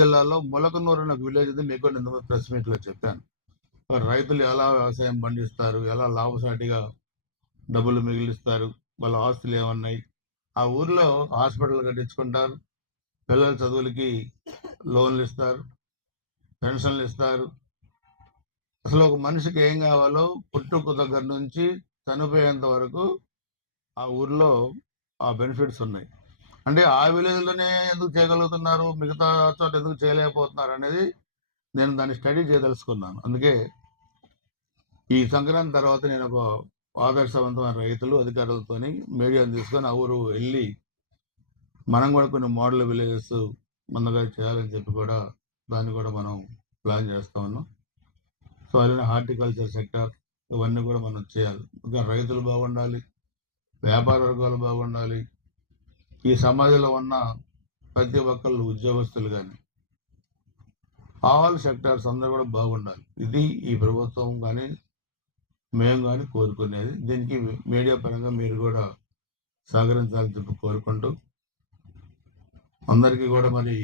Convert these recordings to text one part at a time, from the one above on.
జిల్లాలో మొలకనూరు అనే ఒక విలేజ్ ఉంది. మీకు నిన్న ప్రెస్ మీట్ లో చెప్పాను. రైతులు ఎలా వ్యవసాయం పండిస్తారు, ఎలా లాభసాటిగా డబ్బులు మిగిలిస్తారు, వాళ్ళ ఆస్తులు ఏమన్నాయి, ఆ ఊర్లో హాస్పిటల్ కట్టించుకుంటారు, పిల్లల చదువులకి లోన్లు ఇస్తారు, పెన్షన్లు ఇస్తారు. అసలు ఒక మనిషికి ఏం కావాలో పుట్టుక దగ్గర నుంచి చనిపోయేంత వరకు ఆ ఊర్లో ఆ బెనిఫిట్స్ ఉన్నాయి. అంటే ఆ విలేజ్లోనే ఎందుకు చేయగలుగుతున్నారు, మిగతా చోట ఎందుకు చేయలేకపోతున్నారు అనేది నేను దాన్ని స్టడీ చేయదలుచుకున్నాను. అందుకే ఈ సంక్రాంతి తర్వాత నేను ఒక ఆదర్శవంతమైన రైతులు అధికారులతోని మీడియాను తీసుకొని ఆ ఊరు వెళ్ళి మనం కూడా కొన్ని మోడల్ విలేజెస్ ముందుగా చేయాలని చెప్పి కూడా దాన్ని కూడా మనం ప్లాన్ చేస్తా ఉన్నాం. సో అలానే హార్టికల్చర్ సెక్టర్ ఇవన్నీ కూడా మనం చేయాలి. ఇంకా రైతులు బాగుండాలి, వ్యాపార వర్గాలు బాగుండాలి, ఈ సమాజంలో ఉన్న ప్రతి ఒక్కళ్ళు ఉద్యోగస్తులు కానీ ఆల్ సెక్టార్స్ అందరూ కూడా బాగుండాలి. ఇది ఈ ప్రభుత్వం కానీ మేము కానీ కోరుకునేది. దీనికి మీడియా పరంగా మీరు కూడా సహకరించాలని చెప్పి కోరుకుంటూ అందరికీ కూడా మరి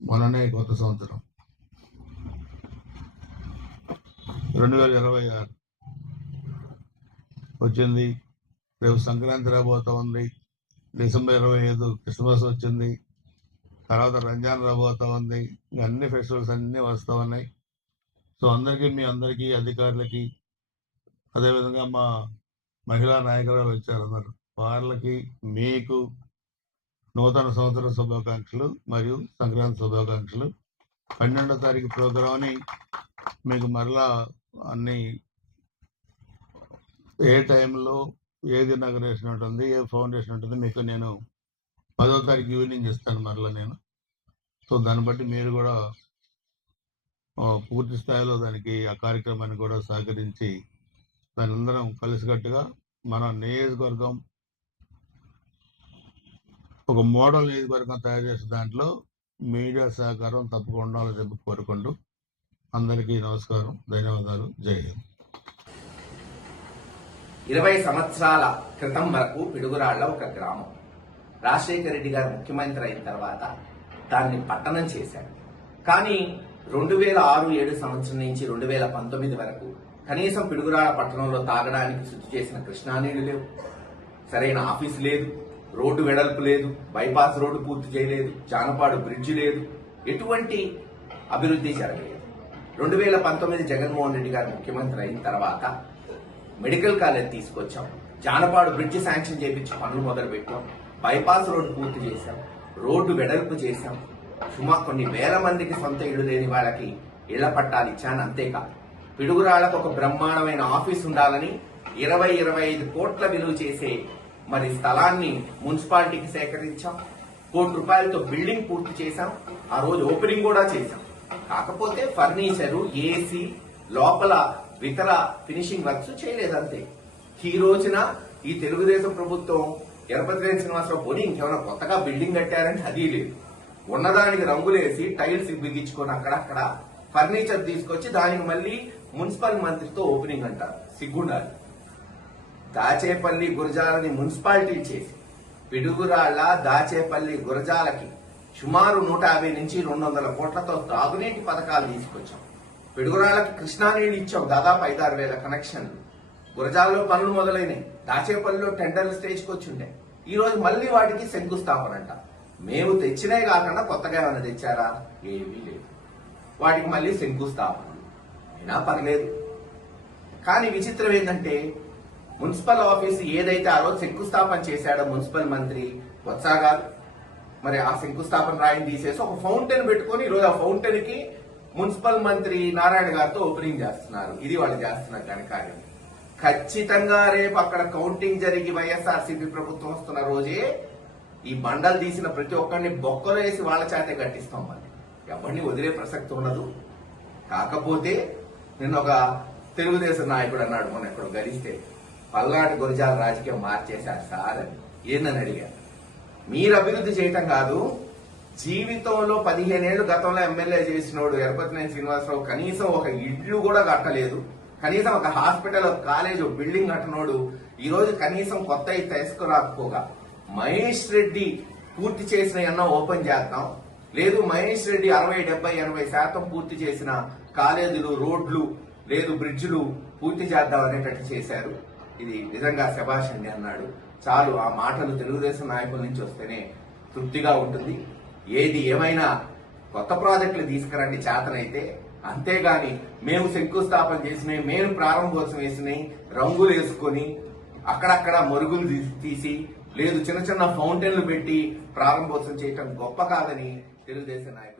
మొన్ననే కొత్త సంవత్సరం 2026 వచ్చింది. రేపు సంక్రాంతి రాబోతా ఉంది. డిసెంబర్ 25 క్రిస్మస్ వచ్చింది. తర్వాత రంజాన్ రాబోతా ఉంది. అన్ని ఫెస్టివల్స్ అన్నీ వస్తూ ఉన్నాయి. సో మీ అందరికీ అధికారులకి, అదేవిధంగా మా మహిళా నాయకురాలు వచ్చారు అందరు, వాళ్ళకి మీకు నూతన సంవత్సర శుభాకాంక్షలు మరియు సంక్రాంతి శుభాకాంక్షలు. 12వ తారీఖు ప్రోగ్రామ్ని మీకు మరలా అన్ని ఏ టైంలో ఏది ఇనాగరేషన్ ఉంటుంది, ఏ ఫౌండేషన్ ఉంటుంది మీకు నేను 10వ తారీఖు ఈవినింగ్ ఇస్తాను మరలా నేను. సో దాన్ని బట్టి మీరు కూడా పూర్తి స్థాయిలో దానికి ఆ కార్యక్రమాన్ని కూడా సహకరించి దాని అందరం కలిసికట్టుగా మన నియోజకవర్గం ఒక మోడల్ నియోజకవర్గం తయారు చేసే దాంట్లో మీడియా సహకారం తప్పకుండా ఉండాలని చెప్పి కోరుకుంటూ అందరికీ నమస్కారం, ధన్యవాదాలు, జై హింద్. 20 సంవత్సరాల క్రితం వరకు పిడుగురాళ్ల ఒక గ్రామం. రాజశేఖర రెడ్డి గారు ముఖ్యమంత్రి అయిన తర్వాత దాన్ని పట్టణం చేశారు. కానీ 2006-7 సంవత్సరం నుంచి 2019 వరకు కనీసం పిడుగురాళ్ల పట్టణంలో తాగడానికి శుద్ధి చేసిన కృష్ణానీళ్లు లేవు, సరైన ఆఫీసు లేదు, రోడ్డు వెడల్పు లేదు, బైపాస్ రోడ్డు పూర్తి చేయలేదు, జానపాడు బ్రిడ్జి లేదు, ఎటువంటి అభివృద్ధి జరగలేదు. 2019 జగన్మోహన్ రెడ్డి గారు ముఖ్యమంత్రి అయిన తర్వాత మెడికల్ కాలేజ్ తీసుకొచ్చాం, జానపాడు బ్రిడ్జి శాంక్షన్ చేయించి పనులు మొదలు పెట్టాం, బైపాస్ రోడ్డు పూర్తి చేశాం, రోడ్డు వెడల్పు చేశాం, సుమారు కొన్ని వేల మందికి సొంత ఇళ్లు లేని వాళ్ళకి ఇళ్ల పట్టాలు ఇచ్చాను. అంతేకాదు పిడుగురాళ్లకు ఒక బ్రహ్మాండమైన ఆఫీస్ ఉండాలని 20-25 కోట్ల విలువ చేసే మరి స్థలాన్ని మున్సిపాలిటీకి సేకరించాం. 1 కోటి రూపాయలతో బిల్డింగ్ పూర్తి చేశాం. ఆ రోజు ఓపెనింగ్ కూడా చేశాం. కాకపోతే ఫర్నిచరు, ఏసీ, లోపల ఇతర ఫినిషింగ్ వర్క్స్ చేయలేదంతే. ఈ రోజున ఈ తెలుగుదేశం ప్రభుత్వం ఎరపతిరేని శ్రీనివాసరావు పోనీ ఇంకేమైనా కొత్తగా బిల్డింగ్ కట్టారంటే అది లేదు. ఉన్నదానికి రంగులేసి టైల్స్ బిగించుకొని అక్కడక్కడ ఫర్నిచర్ తీసుకొచ్చి దానికి మళ్ళీ మున్సిపల్ మంత్రితో ఓపెనింగ్ అంటారు. సిగ్గుండాలి. దాచేపల్లి గురజాలని మున్సిపాలిటీ చేసి పిడుగురాళ్ల దాచేపల్లి గురజాలకి సుమారు 150 నుంచి 200 కోట్లతో తాగునీటి పథకాలు తీసుకొచ్చాం. పిడుగురాళ్లకి కృష్ణానీళ్లు ఇచ్చాం, దాదాపు 5-6 వేల కనెక్షన్లు. గురజాలలో పనులు మొదలైనవి. దాచేపల్లిలో టెండర్లు స్టేజ్కి వచ్చిండే. ఈ రోజు మళ్లీ వాటికి శంకుస్థాపన అంట. మేము తెచ్చినే కాకుండా కొత్తగా ఏమైనా తెచ్చారా? ఏమీ లేదు. వాటికి మళ్లీ శంకుస్థాపనలు అయినా పర్లేదు. కానీ విచిత్రం ఏంటంటే మున్సిపల్ ఆఫీసు ఏదైతే ఆ రోజు శంకుస్థాపన చేశాడో మున్సిపల్ మంత్రి బొత్స గారు, మరి ఆ శంకుస్థాపన రాయిని తీసేసి ఒక ఫౌంటైన్ పెట్టుకుని ఈరోజు ఆ ఫౌంటైన్ కి మున్సిపల్ మంత్రి నారాయణ గారితో ఓపెనింగ్ చేస్తున్నారు. ఇది వాళ్ళు చేస్తున్న ఘనకార్యం. ఖచ్చితంగా రేపు అక్కడ కౌంటింగ్ జరిగి వైఎస్ఆర్సీపీ ప్రభుత్వం వస్తున్న రోజే ఈ బండలు తీసిన ప్రతి ఒక్కరిని బొక్కలు వేసి వాళ్ళ చేతే కట్టిస్తాం. మళ్ళీ ఎవరిని వదిలే ప్రసక్తి ఉండదు. కాకపోతే నిన్న ఒక తెలుగుదేశం నాయకుడు అన్నాడు, మొన్న ఎక్కడో గరిస్తే, పల్నాటి గురజాల రాజకీయం మార్చేశారు సార్ అని. ఏందని అడిగారు. మీరు అభివృద్ధి చేయటం కాదు, జీవితంలో 15 ఏళ్లు గతంలో ఎమ్మెల్యే చేసినోడు ఎరపతినేని శ్రీనివాసరావు కనీసం ఒక ఇల్లు కూడా కట్టలేదు, కనీసం ఒక హాస్పిటల్, ఒక కాలేజ్, ఒక బిల్డింగ్ కట్టనోడు ఈ రోజు కనీసం కొత్త తీసుకురాకపోగా మహేష్ రెడ్డి పూర్తి చేసిన ఓపెన్ చేద్దాం, లేదు మహేష్ రెడ్డి 60, 70, 80% పూర్తి చేసిన కాలేజీలు, రోడ్లు, లేదు బ్రిడ్జ్లు పూర్తి చేద్దాం అనేటట్టు చేశారు. ఇది నిజంగా శభాష్ అండి అన్నాడు. చాలు, ఆ మాటలు తెలుగుదేశం నాయకుల నుంచి వస్తేనే తృప్తిగా ఉంటుంది. ఏది ఏమైనా కొత్త ప్రాజెక్టులు తీసుకురండి చేతనైతే, అంతేగాని మేము శంకుస్థాపన చేసినాయి, మేము ప్రారంభోత్సవం వేసినాయి, రంగులు వేసుకొని అక్కడక్కడ మరుగులు తీసి, లేదు చిన్న చిన్న ఫౌంటైన్లు పెట్టి ప్రారంభోత్సవం చేయటం గొప్ప కాదని తెలుగుదేశం నాయకులు